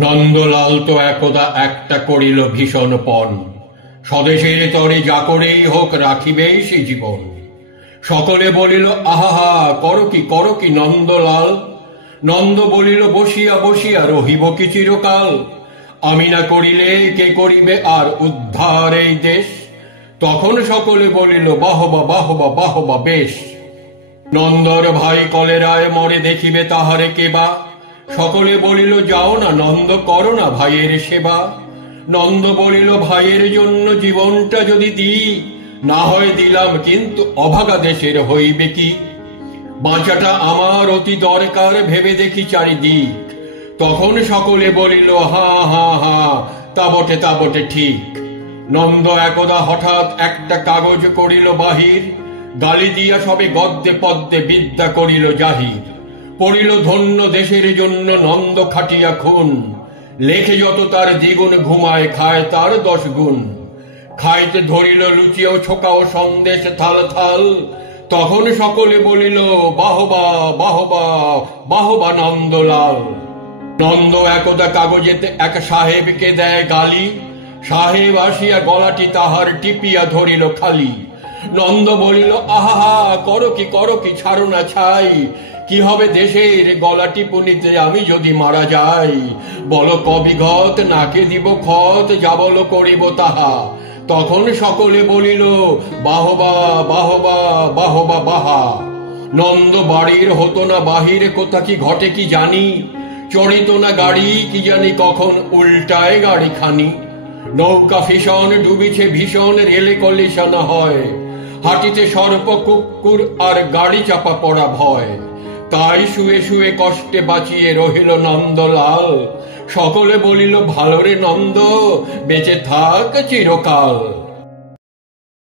নন্দলাল তো একদা একটা করিল ভীষণ পণ, স্বদেশের তরে যা করেই হোক রাখিবেই সে জীবন। সকলে বলিল আহা, করো কি নন্দলাল। নন্দ বলিল বসিয়া বসিয়া রহিব কি চিরকাল। আমি না করিলে কে করিবে আর উদ্ধার এই দেশ। তখন সকলে বলিল বাহবা বাহবা বাহবা বেশ। নন্দর ভাই কলেরায় মরে দেখিবে তাহারে কেবা। সকলে বলিল যাও না নন্দ, করো না ভাইয়ের সেবা। নন্দ বলিল ভাইয়ের জন্য জীবনটা যদি দিই, না হয় দিলাম কিন্তু অভাগা দেশের হইবে কি। বাঁচাটা আমার অতি দরকার, ভেবে দেখি চারিদিক। তখন সকলে বলিল হা হা হা, তা বটে ঠিক। নন্দ একদা হঠাৎ একটা কাগজ করিল বাহির, গালি দিয়া সবে গদ্যে পদ্যে বিদ্যা করিল জাহির। পড়িল ধন্য দেশের জন্য নন্দ খাটিয়া খুন, লেখে যত তার দ্বিগুণ, ঘুমায় খায় তার 10 গুণ। খাইতে ধরিল লুচি ও ছোকা ও সন্দেশ থাল থাল। তখন সকলে বলিল বাহবা বাহবা বাহবা নন্দলাল। নন্দ একদা কাগজেতে এক সাহেবকে দেয় গালি, সাহেব আসিয়া গলাটি তাহার টিপিয়া ধরিল খালি। নন্দ বলিল আহা, করো কি ছাড়ো না ছাই। কি হবে দেশের গলা টিপুনিতে আমি যদি মারা যাই। বলো কবিঘত, নাকে দিব খত, যা বলো করিব তাহা। তখন সকলে বলিল বাহবা বাহবা বাহবা বাহা। নন্দ বাড়ির হতো না বাহির, কোথা কি ঘটে কি জানি। চড়িত না গাড়ি, কি জানি কখন উল্টায় গাড়ি খানি। নৌকা ফিশন ডুবিছে ভীষণ, রেলে কলিশন হয়। হাঁটিতে সর্প কুকুর আর গাড়ি চাপা পড়া ভয়। তাই শুয়ে শুয়ে কষ্টে বাঁচিয়ে রহিল নন্দলাল। সকলে বলিল ভালো রে নন্দ, বেঁচে থাক চিরকাল।